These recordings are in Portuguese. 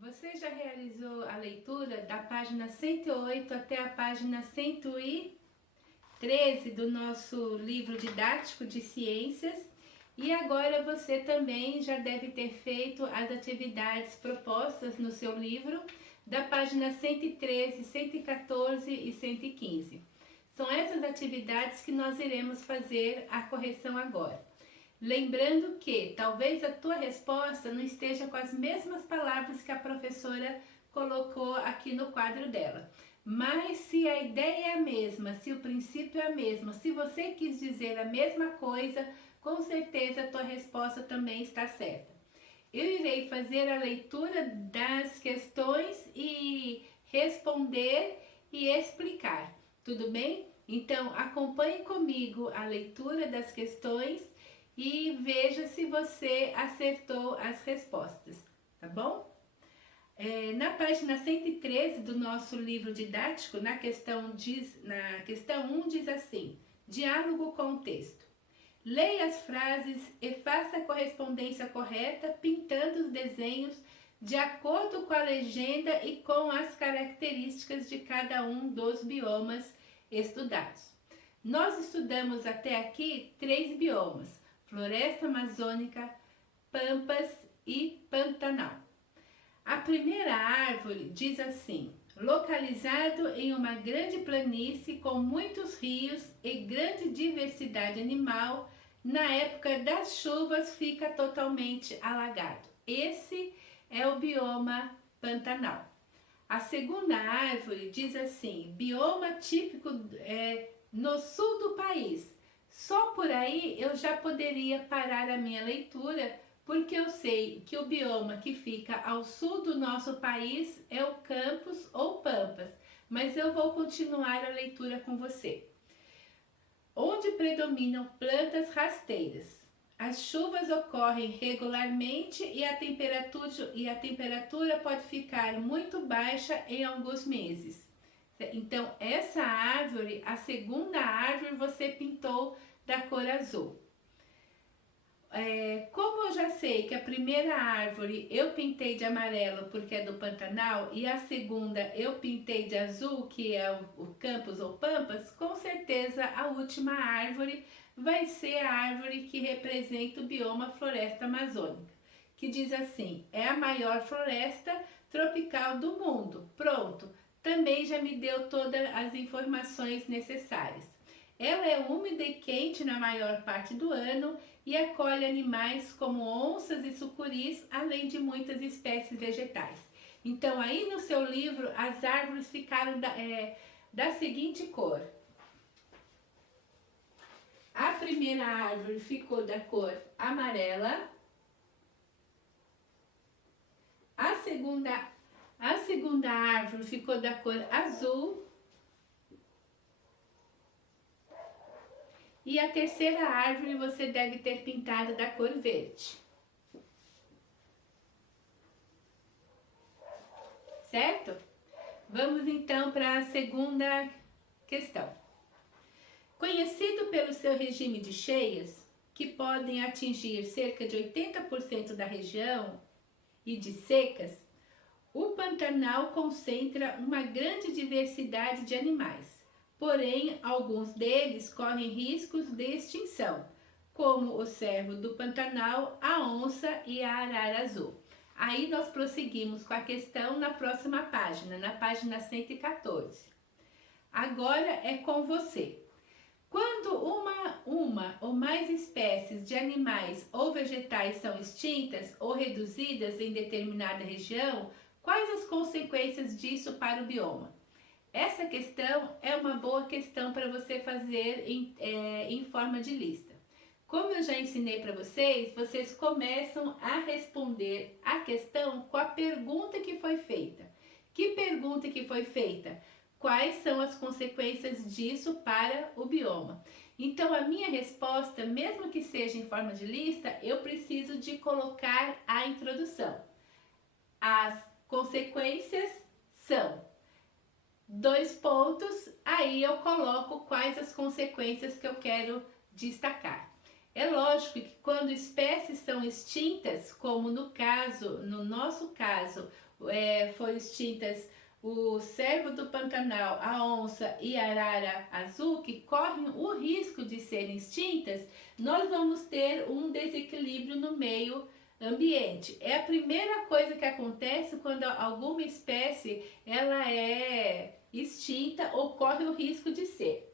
Você já realizou a leitura da página 108 até a página 113 do nosso livro didático de ciências? E agora você também já deve ter feito as atividades propostas no seu livro da página 113, 114 e 115. São essas atividades que nós iremos fazer a correção agora. Lembrando que talvez a tua resposta não esteja com as mesmas palavras que a professora colocou aqui no quadro dela. Mas se a ideia é a mesma, se o princípio é a mesma, se você quis dizer a mesma coisa, com certeza a tua resposta também está certa. Eu irei fazer a leitura das questões e responder e explicar, tudo bem? Então acompanhe comigo a leitura das questões e veja se você acertou as respostas, tá bom? Na página 113 do nosso livro didático, na questão 1 diz assim: diálogo com o texto. Leia as frases e faça a correspondência correta, pintando os desenhos de acordo com a legenda e com as características de cada um dos biomas estudados. Nós estudamos até aqui 3 biomas: Floresta Amazônica, Pampas e Pantanal. A primeira árvore diz assim: localizado em uma grande planície com muitos rios e grande diversidade animal, na época das chuvas fica totalmente alagado. Esse é o bioma Pantanal. A segunda árvore diz assim: bioma típico no sul do país. Só por aí eu já poderia parar a minha leitura, porque eu sei que o bioma que fica ao sul do nosso país é o Campos ou Pampas, mas eu vou continuar a leitura com você. Onde predominam plantas rasteiras. As chuvas ocorrem regularmente e a temperatura pode ficar muito baixa em alguns meses. Então, essa árvore, a segunda árvore, você pintou da cor azul. Como eu já sei que a primeira árvore eu pintei de amarelo porque é do Pantanal e a segunda eu pintei de azul, que é o Campos ou Pampas, com certeza a última árvore vai ser a árvore que representa o bioma Floresta Amazônica, que diz assim: é a maior floresta tropical do mundo. Pronto, também já me deu todas as informações necessárias. Ela é úmida e quente na maior parte do ano e acolhe animais como onças e sucuris, além de muitas espécies vegetais. Então, aí no seu livro, as árvores ficaram da seguinte cor. A primeira árvore ficou da cor amarela. A segunda árvore ficou da cor azul. E a terceira árvore você deve ter pintado da cor verde. Certo? Vamos então para a segunda questão. Conhecido pelo seu regime de cheias, que podem atingir cerca de 80% da região, e de secas, o Pantanal concentra uma grande diversidade de animais. Porém, alguns deles correm riscos de extinção, como o cervo do Pantanal, a onça e a arara azul. Aí nós prosseguimos com a questão na próxima página, na página 114. Agora é com você. Quando uma ou mais espécies de animais ou vegetais são extintas ou reduzidas em determinada região, quais as consequências disso para o bioma? Essa questão é uma boa questão para você fazer em forma de lista. Como eu já ensinei para vocês, vocês começam a responder a questão com a pergunta que foi feita. Que pergunta que foi feita? Quais são as consequências disso para o bioma? Então, a minha resposta, mesmo que seja em forma de lista, eu preciso de colocar a introdução. As consequências são... 2 pontos, aí eu coloco quais as consequências que eu quero destacar. É lógico que quando espécies são extintas, como no nosso caso, foram extintas o cervo do Pantanal, a onça e a arara azul, que correm o risco de serem extintas, nós vamos ter um desequilíbrio no meio ambiente. É a primeira coisa que acontece quando alguma espécie ela é extinta ou corre o risco de ser.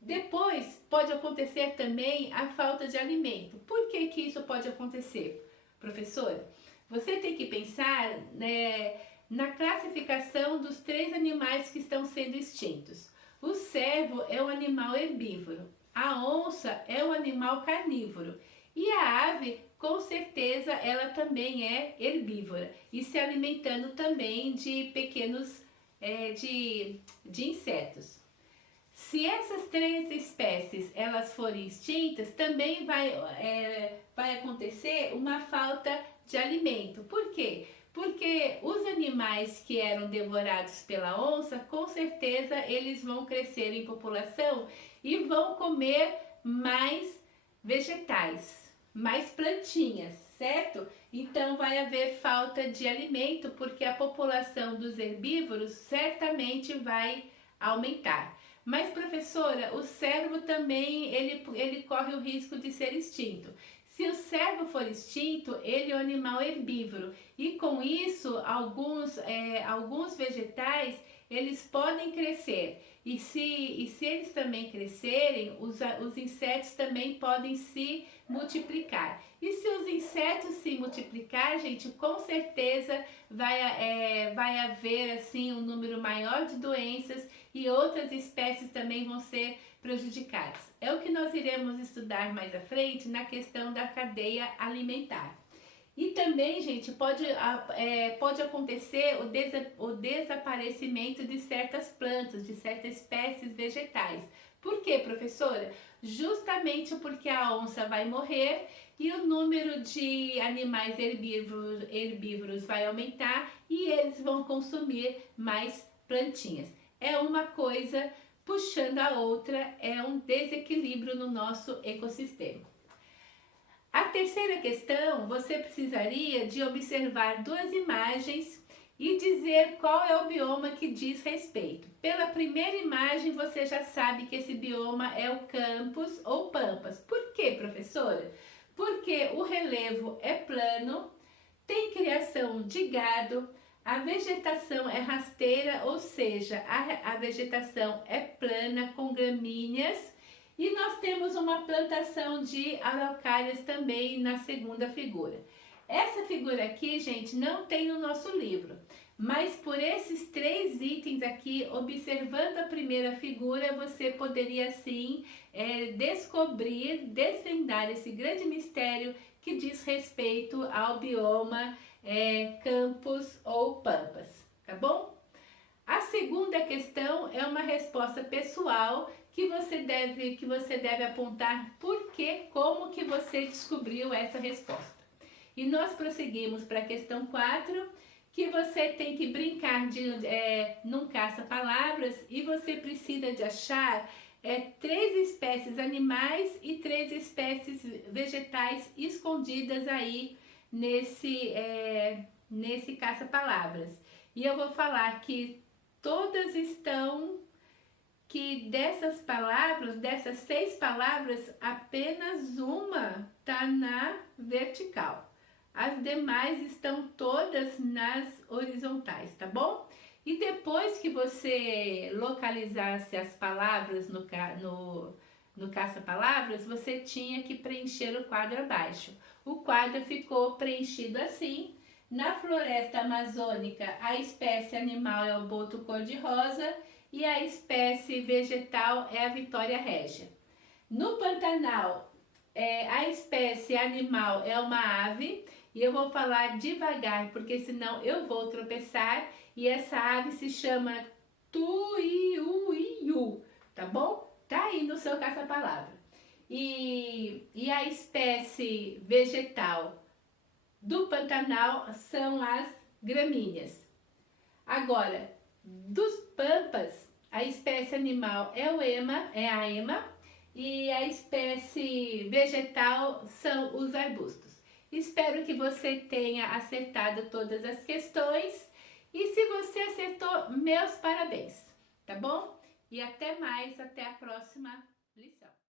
Depois pode acontecer também a falta de alimento. Por que que isso pode acontecer, professora? Você tem que pensar, né, na classificação dos 3 animais que estão sendo extintos. O cervo é um animal herbívoro, a onça é um animal carnívoro e a ave, com certeza, ela também é herbívora e se alimentando também de pequenos de insetos. Se essas 3 espécies elas forem extintas, também vai acontecer uma falta de alimento. Por quê? Porque os animais que eram devorados pela onça, com certeza eles vão crescer em população e vão comer mais vegetais, mais plantinhas, certo? Então vai haver falta de alimento porque a população dos herbívoros certamente vai aumentar. Mas, professora, o cervo também ele corre o risco de ser extinto. Se o cervo for extinto, ele é um animal herbívoro e com isso alguns vegetais eles podem crescer e se eles também crescerem, os insetos também podem se multiplicar. E se os insetos se multiplicar, gente, com certeza vai haver assim um número maior de doenças e outras espécies também vão ser prejudicadas. É o que nós iremos estudar mais à frente na questão da cadeia alimentar. E também, gente, pode acontecer o desaparecimento de certas plantas, de certas espécies vegetais. Por quê, professora? Justamente porque a onça vai morrer e o número de animais herbívoros vai aumentar e eles vão consumir mais plantinhas. É uma coisa puxando a outra, é um desequilíbrio no nosso ecossistema. A terceira questão, você precisaria de observar 2 imagens e dizer qual é o bioma que diz respeito. Pela primeira imagem, você já sabe que esse bioma é o Campos ou Pampas. Por quê, professora? Porque o relevo é plano, tem criação de gado, a vegetação é rasteira, ou seja, a vegetação é plana com gramíneas e nós temos uma plantação de araucárias também na segunda figura. Essa figura aqui, gente, não tem no nosso livro, mas por esses 3 itens aqui, observando a primeira figura, você poderia sim desvendar esse grande mistério que diz respeito ao bioma Campos ou Pampas, tá bom? A segunda questão é uma resposta pessoal que você deve apontar por que, como que você descobriu essa resposta. E nós prosseguimos para a questão 4, que você tem que brincar num caça-palavras e você precisa de achar 3 espécies animais e 3 espécies vegetais escondidas aí nesse caça-palavras. E eu vou falar que todas estão, que dessas 6 palavras, apenas uma está na vertical. As demais estão todas nas horizontais, tá bom? E depois que você localizasse as palavras no caça-palavras, você tinha que preencher o quadro abaixo. O quadro ficou preenchido assim. Na floresta amazônica, a espécie animal é o boto cor-de-rosa e a espécie vegetal é a Vitória régia. No Pantanal, a espécie animal é uma ave, e eu vou falar devagar, porque senão eu vou tropeçar, e essa ave se chama tuiuiu, tá bom? Tá aí no seu caça-palavra. E a espécie vegetal do Pantanal são as gramíneas. Agora, dos Pampas, a espécie animal é a ema, e a espécie vegetal são os arbustos. Espero que você tenha acertado todas as questões e se você acertou, meus parabéns, tá bom? E até mais, até a próxima lição.